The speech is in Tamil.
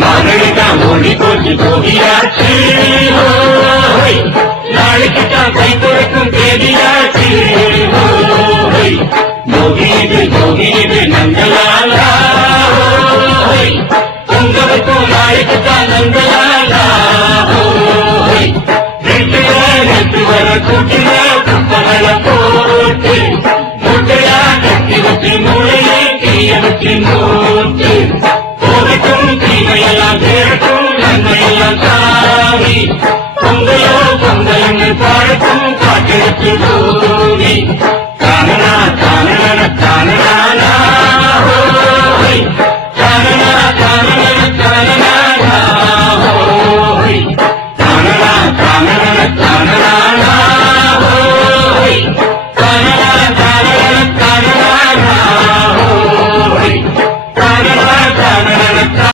மாரடிதான் ஓடி போச்சு போகியாச்சு நாளைக்குத்தான் கை கொடுக்கும் தேதியாச்சு போகியது நந்தலாலா பொங்கலுக்கும் நாளைக்குத்தான் நந்தலாலா ரெண்டு வர கூட்டில குப்பகள போட்டு மூட்டையா கட்டி வச்சு மூளையை கிரிய வச்சு மூட்டு போகட்டும் தீமையெல்லாம் சேரட்டும் நன்மையெல்லாம் சாமி பொங்கலோ பொங்கல் பாடட்டும் காட்டெடுத்து போவி